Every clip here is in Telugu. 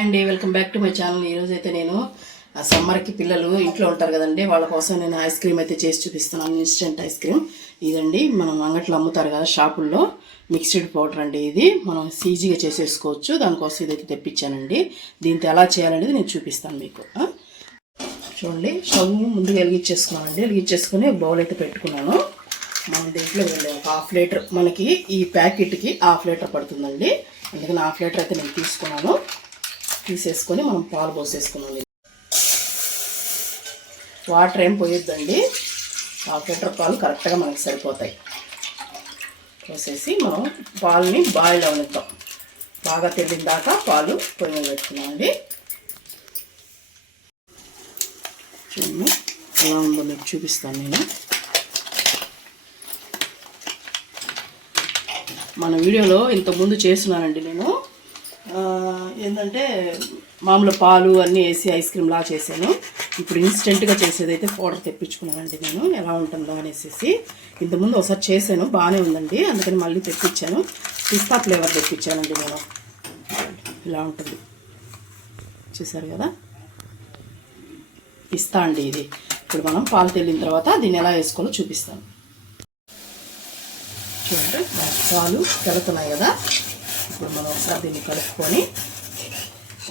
అండి welcome back to my channel. ఈరోజు అయితే నేను సమ్మర్కి పిల్లలు ఇంట్లో ఉంటారు కదండి, వాళ్ళ కోసం నేను ఐస్ క్రీమ్ అయితే చేసి చూపిస్తున్నాను. ఇన్స్టెంట్ ఐస్ క్రీమ్ ఇదండి. మనం అంగట్లో అమ్ముతారు కదా షాపుల్లో, మిక్స్డ్ పౌడర్ అండి. ఇది మనం ఈజీగా చేసేసుకోవచ్చు. దానికోసం ఇదైతే తెప్పించానండి. దీంతో ఎలా చేయాలనేది నేను చూపిస్తాను మీకు. చూడండి, స్టవ్ ముందుగా వెలిగించేసుకున్నానండి. వెలిగించేసుకుని బౌల్ అయితే పెట్టుకున్నాను. మనం దీంట్లో ఒక హాఫ్ లీటర్, మనకి ఈ ప్యాకెట్కి హాఫ్ లీటర్ పడుతుందండి. అందుకని హాఫ్ లీటర్ అయితే నేను తీసుకున్నాను. తీసేసుకొని మనం పాలు పోసేసుకున్నాం. వాటర్ ఏం పోయొద్దండి, హాఫ్ లీటర్ పాలు కరెక్ట్గా మనకి సరిపోతాయి. పోసేసి మనం పాలని బాయిల్ అవనిద్దాం. బాగా తెల్లిన దాకా పాలు పొయ్యి మీద పెట్టుకున్నామండి. చూడండి ఎలా ఉందో మీకు చూపిస్తాను నేను. మన వీడియోలో ఇంతకుముందు చేస్తున్నానండి నేను. ఏంటంటే మామూలు పాలు అన్నీ వేసి ఐస్ క్రీమ్ లా చేశాను. ఇప్పుడు ఇన్స్టెంట్గా చేసేదైతే పౌడర్ తెప్పించుకున్నానండి నేను, ఎలా ఉంటుందో అనేసి. ఇంతకుముందు ఒకసారి చేశాను, బాగానే ఉందండి. అందుకని మళ్ళీ తెప్పించాను. పిస్తా ఫ్లేవర్ తెప్పించానండి నేను. ఇలా ఉంటుంది, చూసారు కదా, పిస్తా అండి ఇది. ఇప్పుడు మనం పాలు తెల్లిన తర్వాత దీన్ని ఎలా వేసుకోవాలో చూపిస్తాను. చూడండి, పాలు తెలుతున్నాయి కదా. ఇప్పుడు మనం ఒకసారి దీన్ని కలుపుకొని,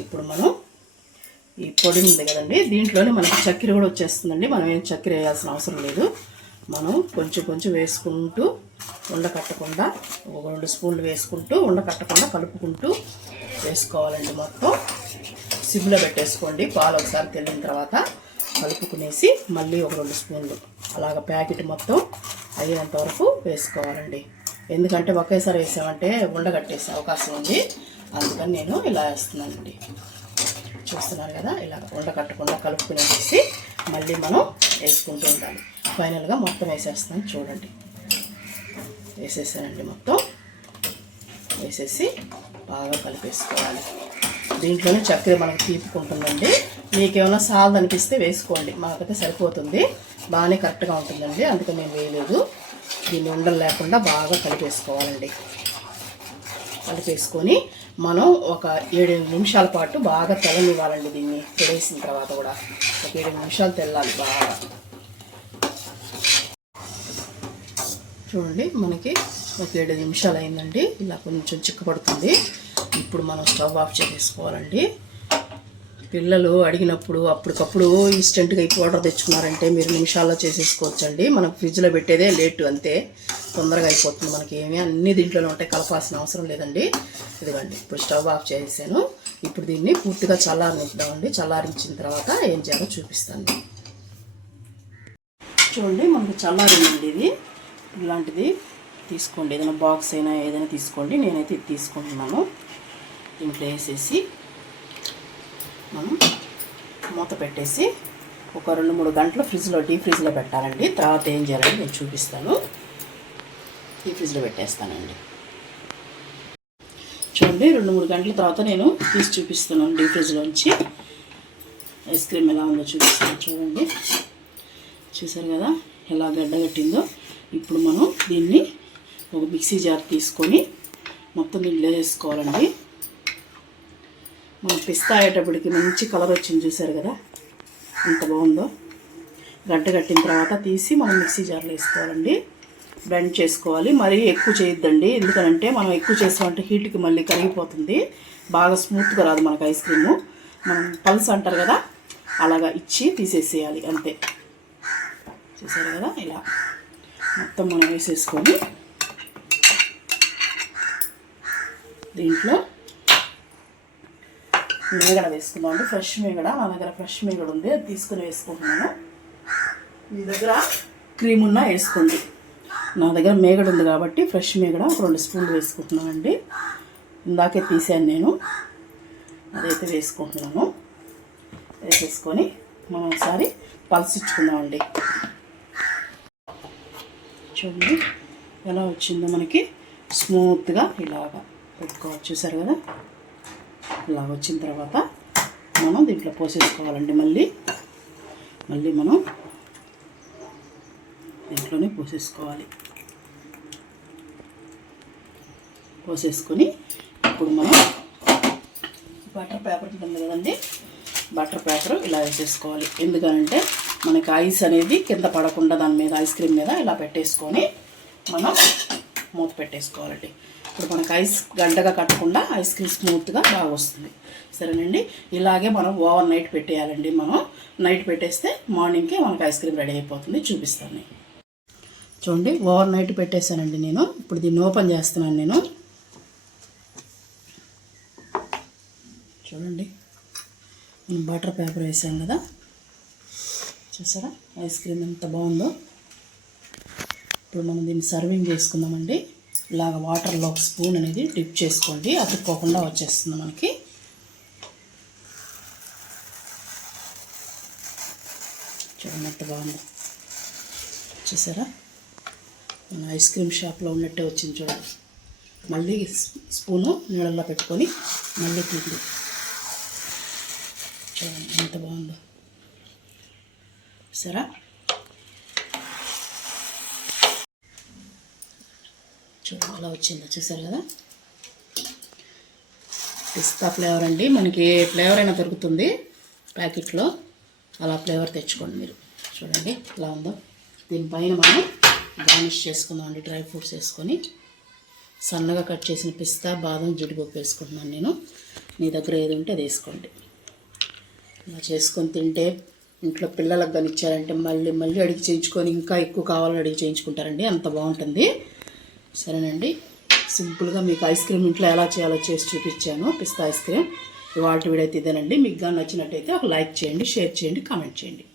ఇప్పుడు మనం ఈ పొడి ఉంది కదండి, దీంట్లోనే మనకి చక్కెర కూడా వచ్చేస్తుందండి. మనం ఏం చక్కెర వేయాల్సిన అవసరం లేదు. మనం కొంచెం కొంచెం వేసుకుంటూ, ఉండకట్టకుండా ఒక 2 స్పూన్లు వేసుకుంటూ, ఉండకట్టకుండా కలుపుకుంటూ వేసుకోవాలండి. మొత్తం సిమ్లో పెట్టేసుకోండి. పాలు ఒకసారి తెల్లిన తర్వాత కలుపుకునేసి మళ్ళీ ఒక 2 స్పూన్లు అలాగ ప్యాకెట్ మొత్తం అయ్యేంత వరకు వేసుకోవాలండి. ఎందుకంటే ఒకేసారి వేసామంటే ఉండగట్టేసే అవకాశం ఉంది. అందుకని నేను ఇలా వేస్తున్నానండి. చూస్తున్నారు కదా, ఇలా ఉండకట్టకుండా కలుపుకునేసి మళ్ళీ మనం వేసుకుంటూ ఉండాలి. ఫైనల్గా మొత్తం వేసేస్తున్నాను. చూడండి, వేసేసానండి. మొత్తం వేసేసి బాగా కలిపేసుకోవాలి. దీంట్లోనే చక్కెర మనకు తీపుకుంటుందండి. మీకేమైనా సాల్ట్ అనిపిస్తే వేసుకోండి, మాకైతే సరిపోతుంది. బాగానే కరెక్ట్గా ఉంటుందండి, అందుకని నేను వేయలేదు. దీన్ని ఉండలు లేకుండా బాగా కలిపేసుకోవాలండి. కలిపేసుకొని మనం ఒక 7-8 నిమిషాల పాటు బాగా తెల్లనివ్వాలండి. దీన్ని తెలేసిన తర్వాత కూడా ఒక 7 నిమిషాలు తెల్లాలి బాగా. చూడండి, మనకి ఒక 7 నిమిషాలు అయిందండి. ఇలా కొంచెం చిక్కపడుతుంది. ఇప్పుడు మనం స్టవ్ ఆఫ్ చేసేసుకోవాలండి. పిల్లలు అడిగినప్పుడు అప్పటికప్పుడు ఇన్స్టెంట్గా ఈ పౌడర్ తెచ్చుకున్నారంటే మీరు నిమిషాల్లో చేసేసుకోవచ్చండి. మనం ఫ్రిడ్జ్లో పెట్టేదే లేటు, అంతే, తొందరగా అయిపోతుంది. మనకి ఏమీ అన్ని దీంట్లోనే ఉంటాయి, కలపాల్సిన అవసరం లేదండి. ఇదిగోండి, ఇప్పుడు స్టవ్ ఆఫ్ చేసాను. ఇప్పుడు దీన్ని పూర్తిగా చల్లారనిద్దామండి. చల్లారించిన తర్వాత ఏం చేయాలో చూపిస్తాను. చూడండి, మనకు చల్లారిందండి. ఇది ఇలాంటిది తీసుకోండి, ఏదైనా బాక్స్ అయినా ఏదైనా తీసుకోండి. నేనైతే ఇది తీసుకుంటున్నాను. దీంట్లో వేసేసి మనం మూత పెట్టేసి ఒక 2-3 గంటలు ఫ్రిడ్జ్లో, డీప్ ఫ్రిడ్జ్లో పెట్టాలండి. తర్వాత ఏం చేయాలంటే నేను చూపిస్తాను. డీప్ ఫ్రిడ్జ్లో పెట్టేస్తానండి. చూడండి, 2-3 గంటల తర్వాత నేను తీసి చూపిస్తున్నాను డీప్ ఫ్రిడ్జ్లోంచి. ఐస్ క్రీమ్ ఎలా ఉందో చూపిస్తాను. చూడండి, చూసారు కదా ఎలా గడ్డగట్టిందో. ఇప్పుడు మనం దీన్ని ఒక మిక్సీ జార్ తీసుకొని మొత్తం దీంట్లో వేసుకోవాలండి. మనం పిస్తా అయ్యేటప్పటికి మంచి కలర్ వచ్చింది, చూసారు కదా ఎంత బాగుందో. గడ్డ కట్టిన తర్వాత తీసి మనం మిక్సీ జార్లో వేసుకోవాలండి. బ్లెండ్ చేసుకోవాలి. మరీ ఎక్కువ చేయొద్దండి, ఎందుకంటే మనం ఎక్కువ చేసామంటే హీట్కి మళ్ళీ కరిగిపోతుంది, బాగా స్మూత్గా రాదు మనకు ఐస్ క్రీము. మనం పల్స్ అంటారు కదా, అలాగా ఇచ్చి తీసేసేయాలి, అంతే. చూసారు కదా, ఇలా మొత్తం మనం వేసేసుకొని దీంట్లో మేగడ వేసుకున్నామండి. ఫ్రెష్ మేగడ, నా దగ్గర ఫ్రెష్ మేగడ ఉంది, అది తీసుకుని వేసుకుంటున్నాను. మీ దగ్గర క్రీమ్ ఉన్నా వేసుకోండి. నా దగ్గర మేగడ ఉంది కాబట్టి ఫ్రెష్ మేగడ ఒక 2 స్పూన్లు వేసుకుంటున్నానండి. ఇందాకే తీసాను నేను, అదైతే వేసుకుంటున్నాను. వేసేసుకొని మనం ఒకసారి పల్సిచ్చుకుందామండి. చూడండి ఎలా వచ్చిందో, మనకి స్మూత్గా ఇలాగా పెట్టుకోవచ్చు. చూసారు కదా, ఇలా వచ్చిన తర్వాత మనం దీంట్లో పోసేసుకోవాలండి. మళ్ళీ మనం దీంట్లోనే పోసేసుకోవాలి. పోసేసుకొని ఇప్పుడు మనం బటర్ పేపర్ ఉంటుంది కదండి, బటర్ పేపర్ ఇలా వేసేసుకోవాలి. ఎందుకంటే మనకి ఐస్ అనేది కింద పడకుండా దాని మీద ఐస్ క్రీమ్ మీద ఇలా పెట్టేసుకొని మనం మూత పెట్టేసుకోవాలండి. ఇప్పుడు మనకి ఐస్ గడ్డగా కట్టకుండా ఐస్ క్రీమ్ స్మూత్గా బాగా వస్తుంది. సరేనండి, ఇలాగే మనం ఓవర్ నైట్ పెట్టేయాలండి. మనం నైట్ పెట్టేస్తే మార్నింగ్కి మనకి ఐస్ క్రీమ్ రెడీ అయిపోతుంది. చూపిస్తాను. చూడండి, ఓవర్ నైట్ పెట్టేశానండి నేను. ఇప్పుడు దీన్ని ఓపెన్ చేస్తున్నాను నేను. చూడండి, నేను బటర్ పేపర్ వేసాను కదా, చూసారా ఐస్ క్రీమ్ ఎంత బాగుందో. ఇప్పుడు మనం దీన్ని సర్వింగ్ చేసుకుందామండి. ఇలాగ వాటర్లో ఒక స్పూన్ అనేది డిప్ చేసుకోండి, అతుక్కోకుండా వచ్చేస్తుంది మనకి. చూడండి ఎంత బాగుందో, చూసారా మన ఐస్ క్రీమ్ షాప్లో ఉన్నట్టే వచ్చింది. చూడండి, మళ్ళీ స్పూను నీళ్ళల్లో పెట్టుకొని మళ్ళీ తీసి చూడండి ఎంత బాగుందో. సరే, చూడండి అలా వచ్చిందో, చూసారు కదా. పిస్తా ఫ్లేవర్ అండి, మనకి ఏ ఫ్లేవర్ అయినా దొరుకుతుంది ప్యాకెట్లో. అలా ఫ్లేవర్ తెచ్చుకోండి మీరు. చూడండి ఎలా ఉందో. దీనిపైన మనం గార్నిష్ చేసుకుందాం అండి. డ్రై ఫ్రూట్స్ వేసుకొని సన్నగా కట్ చేసిన పిస్తా, బాదం, జీడిపప్పు వేసుకుంటున్నాను నేను. మీ దగ్గర ఏది ఉంటే అది వేసుకోండి. ఇలా చేసుకొని తింటే ఇంట్లో పిల్లలకు కానీ ఇచ్చారంటే మళ్ళీ మళ్ళీ అడిగి చేయించుకొని ఇంకా ఎక్కువ కావాలని అడిగి చేయించుకుంటారండి, అంత బాగుంటుంది. సరేనండి, సింపుల్గా మీకు ఐస్ క్రీమ్ ఇంట్లో ఎలా చేయాలో చేసి చూపించాను. పిస్తా ఐస్ క్రీమ్ ఇవాళ వీడియో అయితే ఇదేనండి. మీకు కానీ నచ్చినట్టయితే ఒక లైక్ చేయండి, షేర్ చేయండి, కామెంట్ చేయండి.